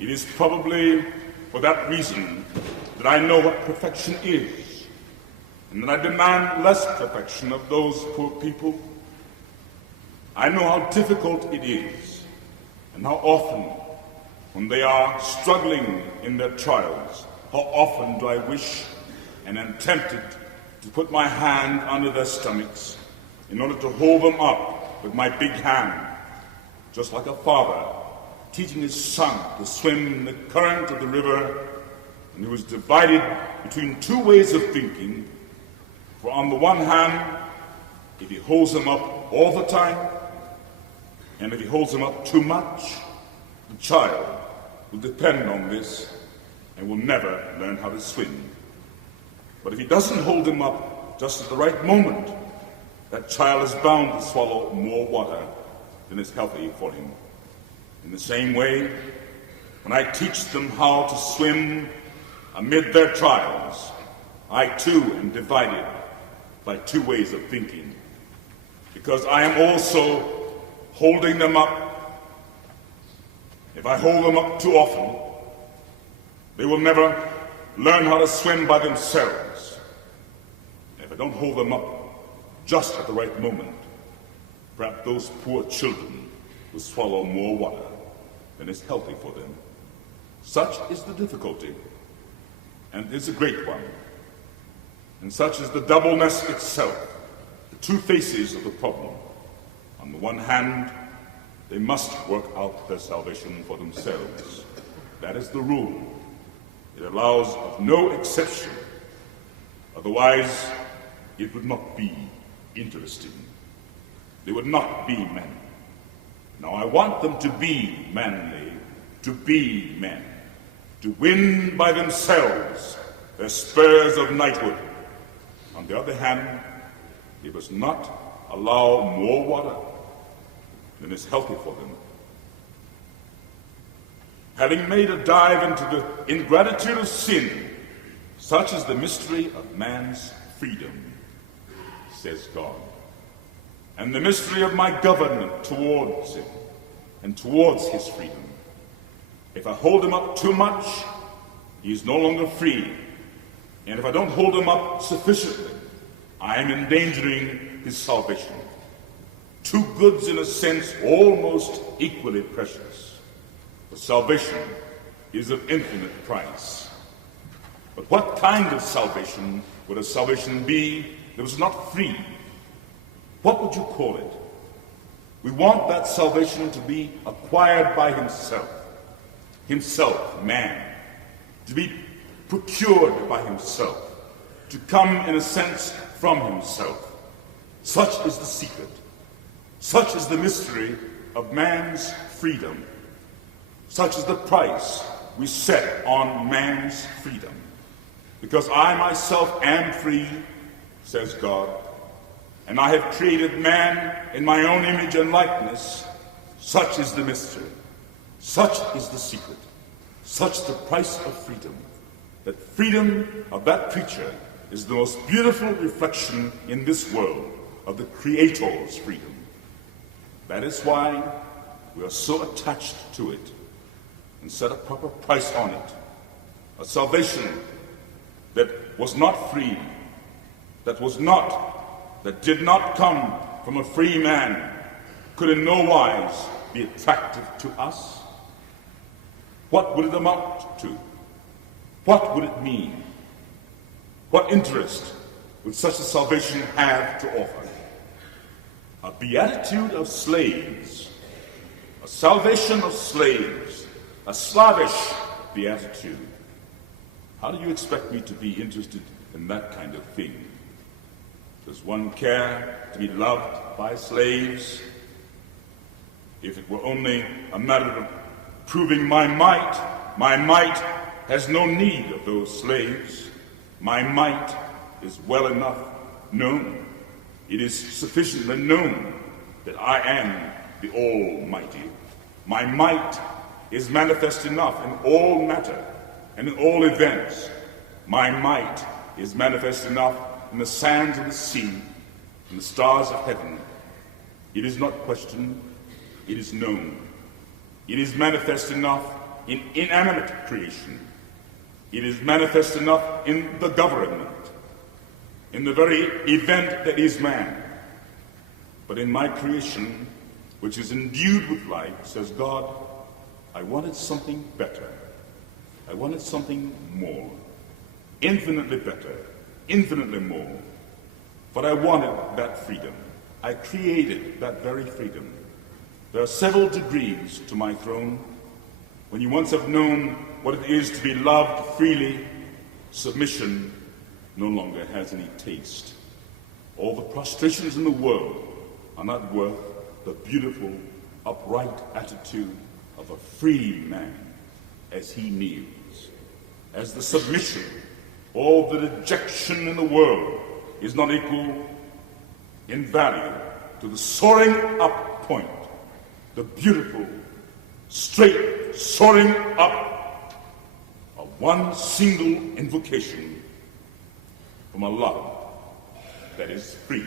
It is probably for that reason that I know what perfection is, and that I demand less perfection of those poor people. I know how difficult it is, and how often, when they are struggling in their trials, how often do I wish and am tempted to put my hand under their stomachs in order to hold them up with my big hand, just like a father teaching his son to swim in the current of the river, and he was divided between two ways of thinking. For on the one hand, if he holds them up all the time, and if he holds them up too much, the child will depend on this and will never learn how to swim. But if he doesn't hold them up just at the right moment, that child is bound to swallow more water than is healthy for him. In the same way, when I teach them how to swim amid their trials, I too am divided by two ways of thinking, because I am also holding them up. If I hold them up too often, they will never learn how to swim by themselves. And if I don't hold them up just at the right moment, perhaps those poor children will swallow more water than is healthy for them. Such is the difficulty, and it's a great one. And such is the doubleness itself, the two faces of the problem. On the one hand, they must work out their salvation for themselves. That is the rule. It allows of no exception. Otherwise, it would not be interesting. They would not be men. Now, I want them to be manly, to be men, to win by themselves their spurs of knighthood. On the other hand, they must not allow more water than is healthy for them. Having made a dive into the ingratitude of sin, such is the mystery of man's freedom, says God, and the mystery of my government towards him and towards his freedom. If I hold him up too much, he is no longer free. And if I don't hold him up sufficiently, I am endangering his salvation. Two goods, in a sense, almost equally precious. For salvation is of infinite price. But what kind of salvation would a salvation be that was not free? What would you call it? We want that salvation to be acquired by himself, man, to be procured by himself, to come, in a sense, from himself. Such is the secret. Such is the mystery of man's freedom. Such is the price we set on man's freedom. Because I myself am free, says God, and I have created man in my own image and likeness. Such is the mystery. Such is the secret. Such the price of freedom. That freedom of that creature is the most beautiful reflection in this world of the Creator's freedom. That is why we are so attached to it and set a proper price on it. A salvation that was not free, that did not come from a free man, could in no wise be attractive to us. What would it amount to? What would it mean? What interest would such a salvation have to offer? A beatitude of slaves, a salvation of slaves, a slavish beatitude. How do you expect me to be interested in that kind of thing? Does one care to be loved by slaves? If it were only a matter of proving my might has no need of those slaves. My might is well enough known. It is sufficiently known that I am the Almighty. My might is manifest enough in all matter and in all events. My might is manifest enough in the sands of the sea and the stars of heaven. It is not questioned, it is known. It is manifest enough in inanimate creation. It is manifest enough in the government, in the very event that is man. But in my creation, which is endued with life, says God, I wanted something better. I wanted something more, infinitely better, infinitely more. But I wanted that freedom. I created that very freedom. There are several degrees to my throne. When you once have known what it is to be loved freely, submission no longer has any taste. All the prostrations in the world are not worth the beautiful, upright attitude of a free man as he kneels. As the submission, all the dejection in the world is not equal in value to the soaring up point, the beautiful, straight soaring up of one single invocation from a love that is free.